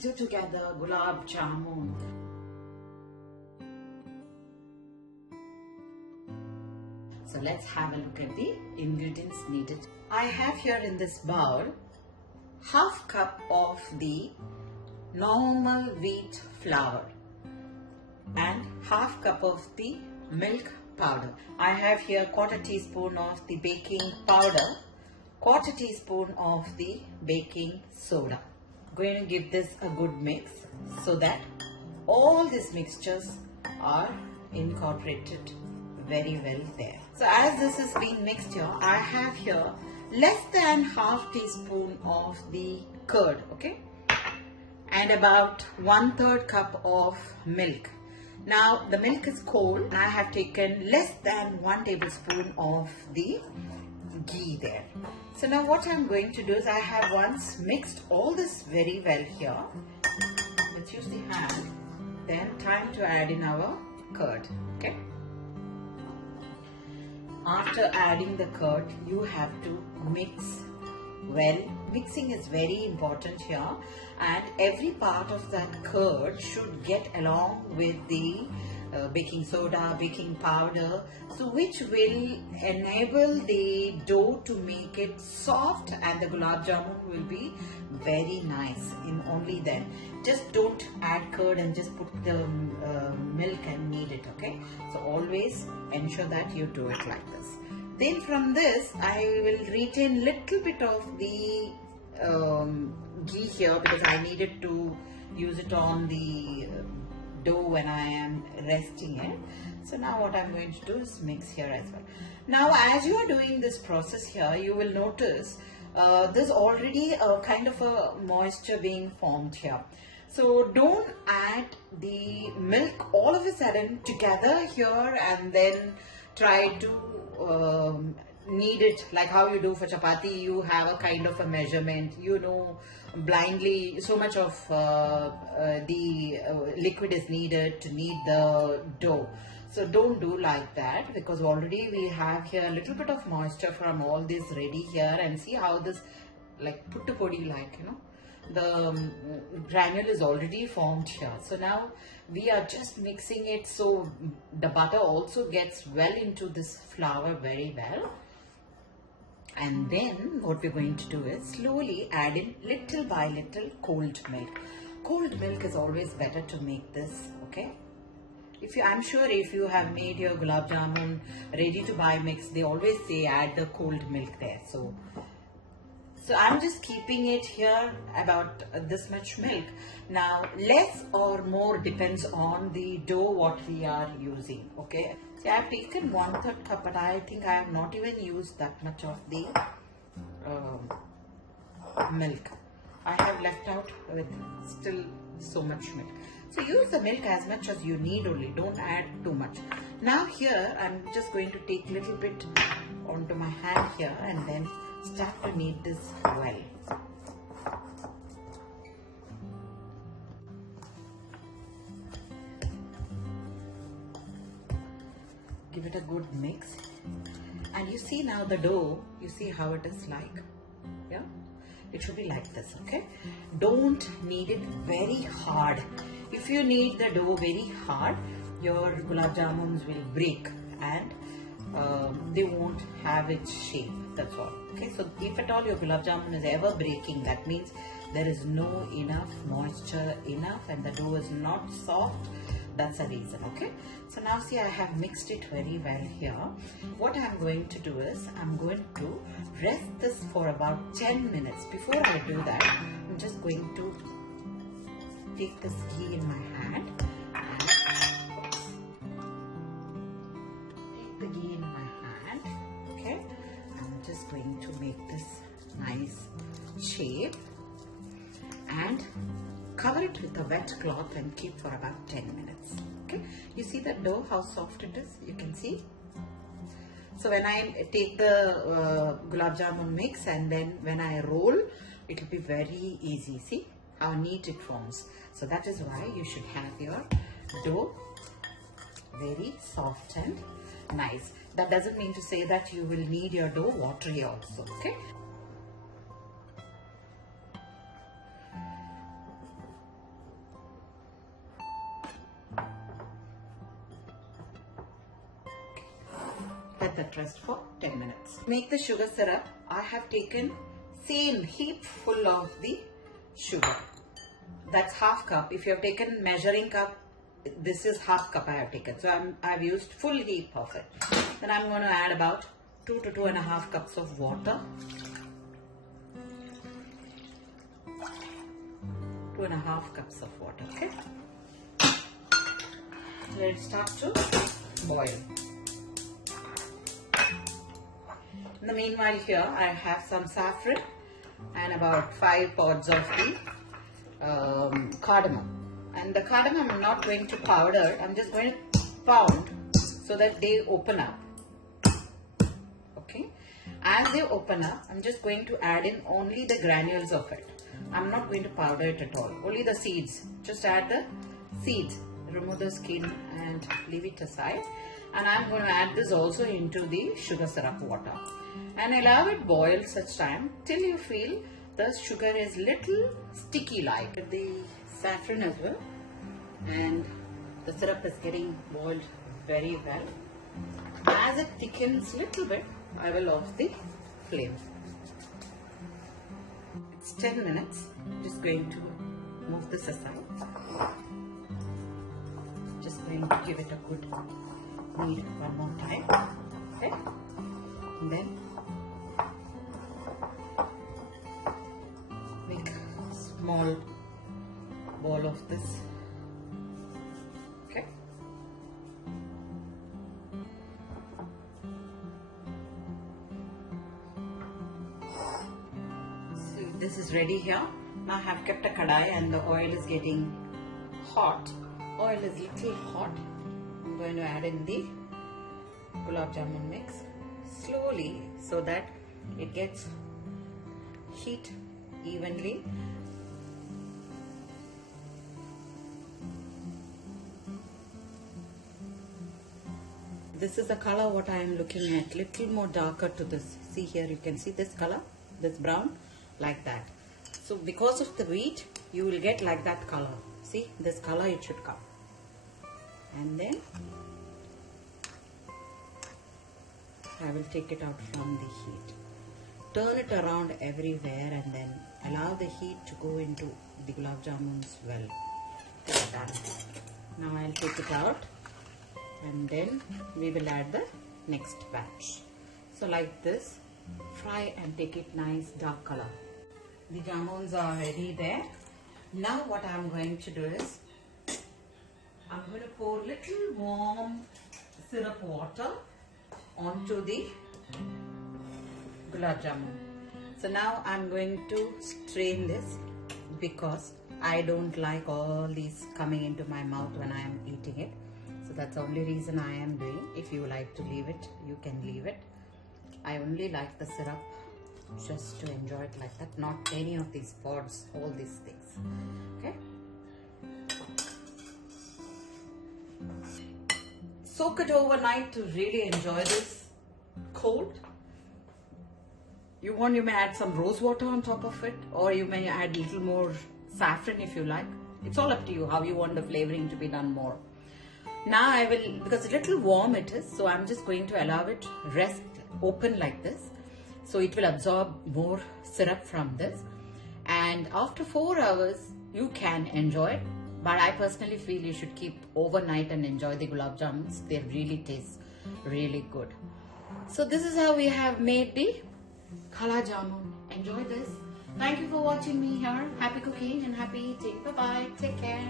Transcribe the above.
do together gulab jamun. So let's have a look at the ingredients needed. I have here in this bowl half cup of the normal wheat flour and half cup of the milk powder. I have here quarter teaspoon of the baking powder, quarter teaspoon of the baking soda. Going to give this a good mix so that all these mixtures are incorporated very well there. So as this is being mixed here, I have here less than half teaspoon of the curd, okay, and about 1/3 cup of milk. Now the milk is cold. I have taken less than 1 tablespoon of the ghee there. So now what I'm going to do is I have once mixed all this very well here. Let's use the hand. Then time to add in our curd, okay. After adding the curd, you have to mix well. Mixing is very important here, and every part of that curd should get along with the baking soda, baking powder, so which will enable the dough to make it soft, and the gulab jamun will be very nice in only then. Just don't add curd and just put the milk and knead it, okay? So always ensure that you do it like this. Then from this I will retain little bit of the ghee here because I needed to use it on the dough when I am resting it. So now what I'm going to do is mix here as well. Now as you are doing this process here, you will notice there's already a kind of a moisture being formed here. So don't add the milk all of a sudden together here and then try to knead it like how you do for chapati. You have a kind of a measurement, you know, blindly so much of the liquid is needed to knead the dough. So don't do like that, because already we have here a little bit of moisture from all this ready here, and see how this like puttu podi, like, you know, the granule is already formed here. So now we are just mixing it so the butter also gets well into this flour very well. And then what we're going to do is slowly add in little by little cold milk. Cold milk is always better to make this, okay? I'm sure if you have made your gulab jamun ready to buy mix, they always say add the cold milk there. So I'm just keeping it here about this much milk. Now less or more depends on the dough what we are using, okay? So I have taken 1/3 cup, but I think I have not even used that much of the milk. I have left out with still so much milk. So use the milk as much as you need only, don't add too much. Now here I'm just going to take a little bit onto my hand here and then start to knead this well. Give it a good mix, and you see now the dough, you see how it is like, yeah? It should be like this, okay? Don't knead it very hard. If you knead the dough very hard, your gulab jamuns will break and they won't have its shape, that's all, okay? So if at all your gulab jamun is ever breaking, that means there is no enough moisture enough and the dough is not soft. That's a reason, okay? So now see, I have mixed it very well here. What I'm going to do is I'm going to rest this for about 10 minutes. Before I do that, I'm just going to take this ghee in my hand and take the ghee in my hand, okay? I'm just going to make this nice shape and cover it with a wet cloth and keep for about 10 minutes. Okay, you see the dough, how soft it is, you can see. So when I take the gulab jamun mix and then when I roll, it will be very easy. See how neat it forms. So that is why you should have your dough very soft and nice. That doesn't mean to say that you will need your dough watery also, okay? that rest for 10 minutes. Make the sugar syrup. I have taken same heap full of the sugar. That's half cup. If you have taken measuring cup, this is half cup I have taken. So I've used full heap of it. Then I'm going to add about 2 to 2.5 cups of water. 2.5 cups of water. Okay. Let it start to boil. In the meanwhile, here I have some saffron and about 5 pods of the cardamom. And the cardamom I'm not going to powder, I'm just going to pound so that they open up. Okay. As they open up, I'm just going to add in only the granules of it. I'm not going to powder it at all. Only the seeds. Just add the seeds. Remove the skin and leave it aside. And I'm going to add this also into the sugar syrup water. And allow it boil such time till you feel the sugar is little sticky like. The saffron as well. And the syrup is getting boiled very well. As it thickens little bit, I will off the flame. It's 10 minutes. I'm just going to move this aside. Just going to give it a good knead one more time. Okay. And then make a small ball of this. Okay. So this is ready here. Now I have kept a kadai and the oil is getting hot. Oil is little hot. I'm going to add in the gulab jamun mix slowly so that it gets heat evenly. This is the color what I am looking at, little more darker to this. See here, you can see this color, this brown, like that. So because of the wheat, you will get like that color. See, this color it should come. And then I will take it out from the heat. Turn it around everywhere and then allow the heat to go into the gulab jamuns well. Like that. Now I'll take it out and then we will add the next batch. So like this, fry and take it nice dark color. The jamuns are ready there. Now what I'm going to do is, I'm going to pour little warm syrup water onto the gulab jamun. So now I'm going to strain this because I don't like all these coming into my mouth when I am eating it. So that's the only reason I am doing. If you like to leave it, you can leave it. I only like the syrup just to enjoy it like that, not any of these pods, all these things. Okay. Soak it overnight to really enjoy this cold. You may add some rose water on top of it, or you may add a little more saffron if you like. It's all up to you how you want the flavoring to be done more. Now I will, because a little warm it is, so I'm just going to allow it rest open like this. So it will absorb more syrup from this. And after 4 hours, you can enjoy it. But I personally feel you should keep overnight and enjoy the gulab jamuns. They really taste really good. So this is how we have made the kala jamun. Enjoy this. Thank you for watching me here. Happy cooking and happy eating. Bye-bye. Take care.